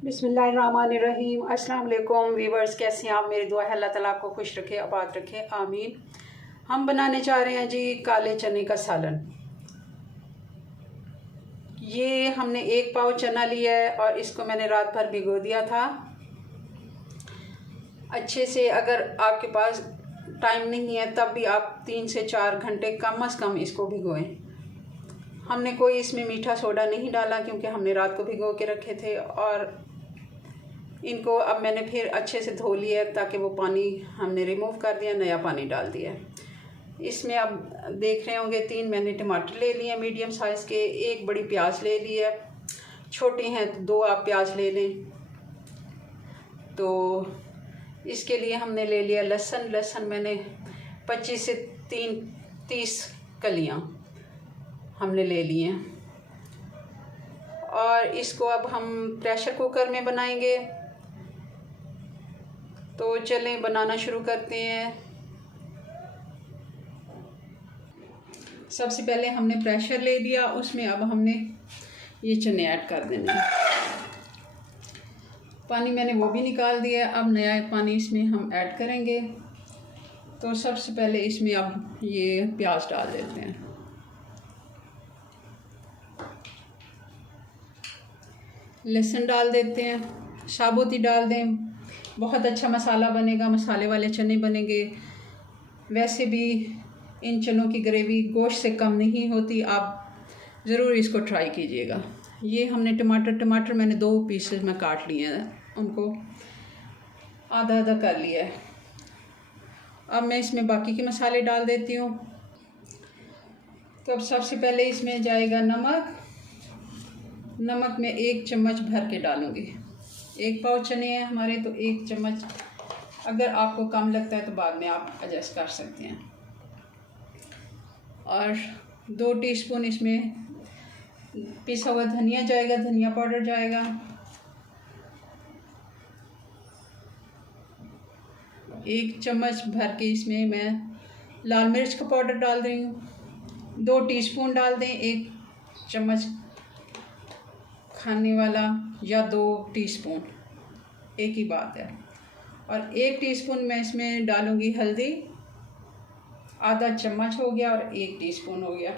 बिस्मिल्लाहिर्रहमानिर्रहीम। अस्सलाम वालेकुम वीवर्स, कैसे हैं आप? मेरी दुआ है अल्लाह ताला आपको खुश रखे, आबाद रखे, आमीन। हम बनाने जा रहे हैं जी काले चने का सालन। ये हमने 1 पाव चना लिया है और इसको मैंने रात भर भिगो दिया था अच्छे से। अगर आपके पास टाइम नहीं है तब भी आप 3 से 4 घंटे कम से कम इसको भिगोएं। हमने कोई इसमें मीठा सोडा नहीं डाला क्योंकि हमने रात को भिगो के रखे थे। और इनको अब मैंने फिर अच्छे से धो लिया ताकि वो पानी हमने रिमूव कर दिया, नया पानी डाल दिया। इसमें अब देख रहे होंगे 3 मैंने टमाटर ले लिए मीडियम साइज़ के, 1 बड़ी प्याज ले ली है, छोटी हैं तो 2 आप प्याज ले लें। तो इसके लिए हमने ले लिया लहसुन मैंने 25 से 30 कलियाँ हमने ले ली हैं। और इसको अब हम प्रेशर कुकर में बनाएंगे। तो चलें बनाना शुरू करते हैं। सबसे पहले हमने प्रेशर ले लिया, उसमें अब हमने ये चने ऐड कर देने हैं। पानी मैंने वो भी निकाल दिया, अब नया पानी इसमें हम ऐड करेंगे। तो सबसे पहले इसमें अब ये प्याज डाल देते हैं। लहसुन डाल देते हैं, साबुत ही डाल दें, बहुत अच्छा मसाला बनेगा, मसाले वाले चने बनेंगे। वैसे भी इन चनों की ग्रेवी गोश्त से कम नहीं होती, आप ज़रूर इसको ट्राई कीजिएगा। ये हमने टमाटर मैंने 2 पीसेस में काट लिए हैं, उनको आधा आधा कर लिया है। अब मैं इसमें बाकी के मसाले डाल देती हूँ। तो अब सबसे पहले इसमें जाएगा नमक मैं 1 चम्मच भर के डालूँगी। 1 पाव चने हैं हमारे तो 1 चम्मच, अगर आपको कम लगता है तो बाद में आप एडजस्ट कर सकते हैं। और 2 टीस्पून इसमें पिसा हुआ धनिया जाएगा, धनिया पाउडर जाएगा। 1 चम्मच भर के इसमें मैं लाल मिर्च का पाउडर डाल रही हूँ। 2 टीस्पून डाल दें, 1 चम्मच खाने वाला या 2 टीस्पून, एक ही बात है। और 1 टीस्पून मैं इसमें डालूँगी हल्दी, आधा चम्मच हो गया और 1 टीस्पून हो गया।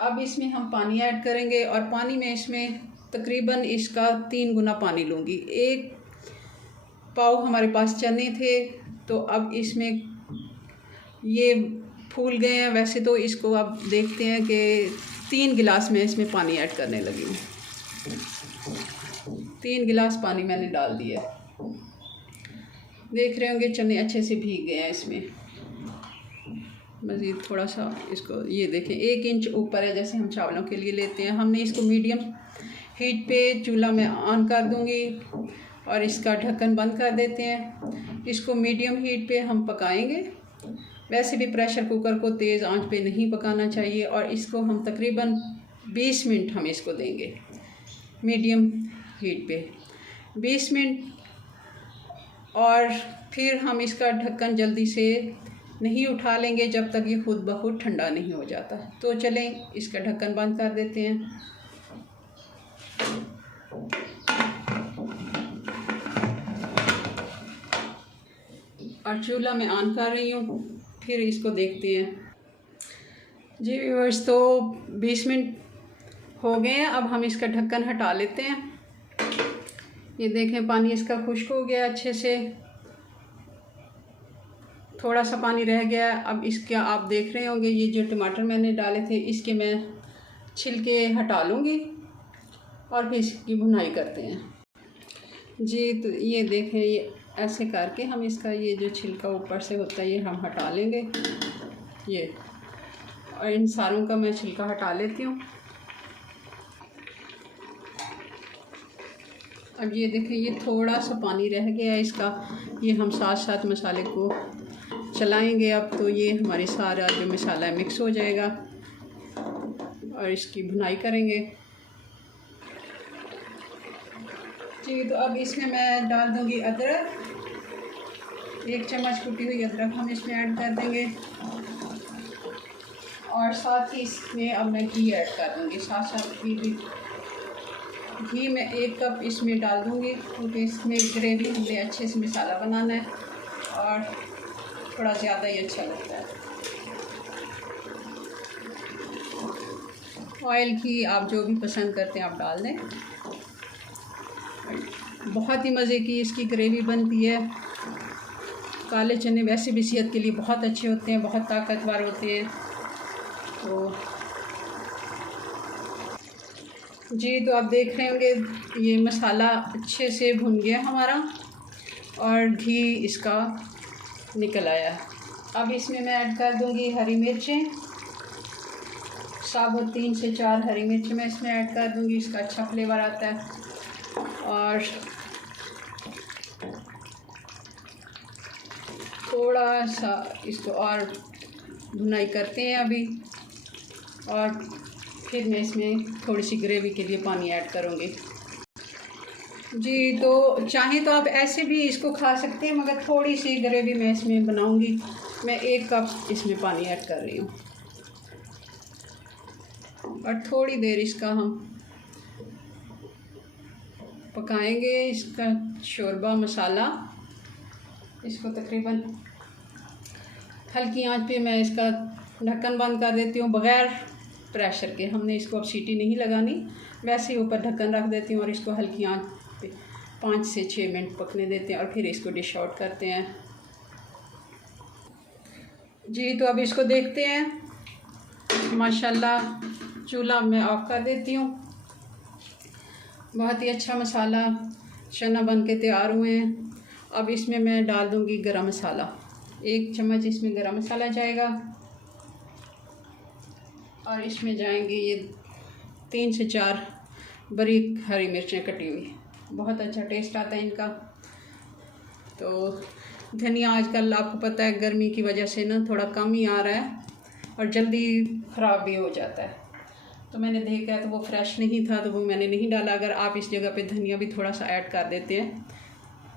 अब इसमें हम पानी ऐड करेंगे और पानी में इसमें तकरीबन इसका 3 गुना पानी लूँगी। 1 पाव हमारे पास चने थे तो अब इसमें ये फूल गए हैं। वैसे तो इसको अब देखते हैं कि 3 गिलास में इसमें पानी ऐड करने लगी हूँ। 3 गिलास पानी मैंने डाल दिया। देख रहे होंगे चने अच्छे से भीग गए हैं। इसमें मज़ीद थोड़ा सा इसको ये देखें 1 इंच ऊपर है, जैसे हम चावलों के लिए लेते हैं। हमने इसको मीडियम हीट पे चूल्हा में ऑन कर दूँगी और इसका ढक्कन बंद कर देते हैं। इसको मीडियम हीट पे हम पकाएंगे। वैसे भी प्रेशर कुकर को तेज़ आंच पे नहीं पकाना चाहिए। और इसको हम तकरीबन 20 मिनट हम इसको देंगे मीडियम हीट पे, 20 मिनट। और फिर हम इसका ढक्कन जल्दी से नहीं उठा लेंगे जब तक ये खुद ब खुद ठंडा नहीं हो जाता। तो चलें इसका ढक्कन बंद कर देते हैं। और चूल्हा में ऑन कर रही हूँ, फिर इसको देखते हैं जी व्यूअर्स। तो 20 मिनट हो गए हैं, अब हम इसका ढक्कन हटा लेते हैं। ये देखें पानी इसका खुश्क हो गया अच्छे से, थोड़ा सा पानी रह गया। अब इसका आप देख रहे होंगे ये जो टमाटर मैंने डाले थे इसके मैं छिलके हटा लूँगी और फिर इसकी भुनाई करते हैं जी। तो ये देखें ये ऐसे करके हम इसका ये जो छिलका ऊपर से होता है ये हम हटा लेंगे ये। और इन सारों का मैं छिलका हटा लेती हूँ। अब ये देखें ये थोड़ा सा पानी रह गया है इसका, ये हम साथ साथ मसाले को चलाएंगे। अब तो ये हमारी सारा जो मसाला है मिक्स हो जाएगा और इसकी भुनाई करेंगे जी। तो अब इसमें मैं डाल दूँगी अदरक, 1 चम्मच कुटी हुई अदरक हम इसमें ऐड कर देंगे। और साथ ही इसमें अब मैं घी ऐड कर दूँगी, साथ साथ घी भी घी मैं 1 कप इसमें डाल दूँगी क्योंकि इसमें ग्रेवी हमने अच्छे से मसाला बनाना है और थोड़ा ज़्यादा ही अच्छा लगता है। ऑयल घी आप जो भी पसंद करते हैं आप डाल दें। बहुत ही मज़े की इसकी ग्रेवी बनती है। काले चने वैसे भी सेहत के लिए बहुत अच्छे होते हैं, बहुत ताकतवर होते हैं। तो जी, तो आप देख रहे होंगे ये मसाला अच्छे से भुन गया हमारा और घी इसका निकल आया। अब इसमें मैं ऐड कर दूंगी हरी मिर्चें, साबुत 3 से 4 हरी मिर्च मैं इसमें ऐड कर दूंगी, इसका अच्छा फ्लेवर आता है। और थोड़ा सा इसको और भुनाई करते हैं अभी, और फिर मैं इसमें थोड़ी सी ग्रेवी के लिए पानी ऐड करूँगी। जी, तो चाहें तो आप ऐसे भी इसको खा सकते हैं, मगर थोड़ी सी ग्रेवी मैं इसमें बनाऊँगी। मैं 1 कप इसमें पानी ऐड कर रही हूँ और थोड़ी देर इसका हम पकाएंगे। इसका शोरबा मसाला, इसको तकरीबन हल्की आंच पे मैं इसका ढक्कन बंद कर देती हूँ बग़ैर प्रेशर के। हमने इसको अब सीटी नहीं लगानी, वैसे ही ऊपर ढक्कन रख देती हूँ और इसको हल्की आंच पे 5 से 6 मिनट पकने देते हैं और फिर इसको डिश आउट करते हैं। जी, तो अब इसको देखते हैं। माशाल्लाह, चूल्हा मैं ऑफ कर देती हूँ। बहुत ही अच्छा मसाला चना बन के तैयार हुए हैं। अब इसमें मैं डाल दूँगी गरम मसाला, 1 चम्मच इसमें गरम मसाला जाएगा और इसमें जाएंगे ये 3 से 4 बारीक हरी मिर्चें कटी हुई। बहुत अच्छा टेस्ट आता है इनका। तो धनिया आजकल आपको पता है गर्मी की वजह से ना थोड़ा कम ही आ रहा है और जल्दी ख़राब भी हो जाता है। तो मैंने देखा तो वो फ्रेश नहीं था, तो वो मैंने नहीं डाला। अगर आप इस जगह पे धनिया भी थोड़ा सा ऐड कर देते हैं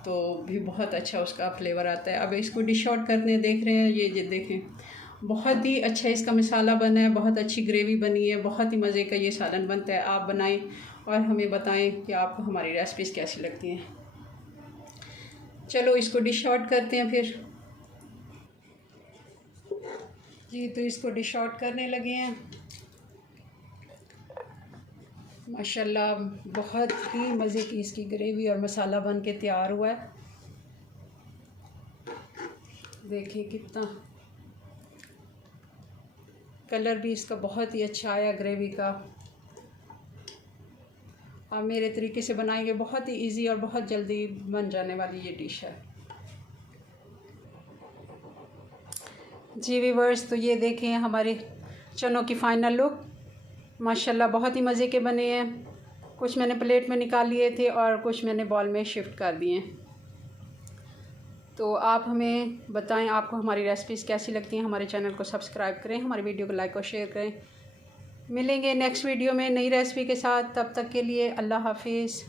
तो भी बहुत अच्छा उसका फ्लेवर आता है। अब इसको डिश आउट करने देख रहे हैं, ये देखें बहुत ही अच्छा इसका मसाला बना है, बहुत अच्छी ग्रेवी बनी है, बहुत ही मज़े का ये सालन बनता है। आप बनाएं और हमें बताएं कि आपको हमारी रेसिपीज़ कैसी लगती हैं। चलो इसको डिश आउट करते हैं फिर। जी, तो इसको डिश आउट करने लगे हैं। माशाल्लाह, बहुत ही मज़े की इसकी ग्रेवी और मसाला बन के तैयार हुआ है। देखिए कितना कलर भी इसका बहुत ही अच्छा आया ग्रेवी का। आप मेरे तरीके से बनाएंगे, बहुत ही इजी और बहुत जल्दी बन जाने वाली ये डिश है। जी व्यूअर्स, तो ये देखें हमारे चनों की फ़ाइनल लुक। माशाल्लाह बहुत ही मज़े के बने हैं। कुछ मैंने प्लेट में निकाल लिए थे और कुछ मैंने बॉल में शिफ्ट कर दिए। तो आप हमें बताएं आपको हमारी रेसिपीज़ कैसी लगती हैं। हमारे चैनल को सब्सक्राइब करें, हमारी वीडियो को लाइक और शेयर करें। मिलेंगे नेक्स्ट वीडियो में नई रेसिपी के साथ। तब तक के लिए अल्लाह हाफिज़।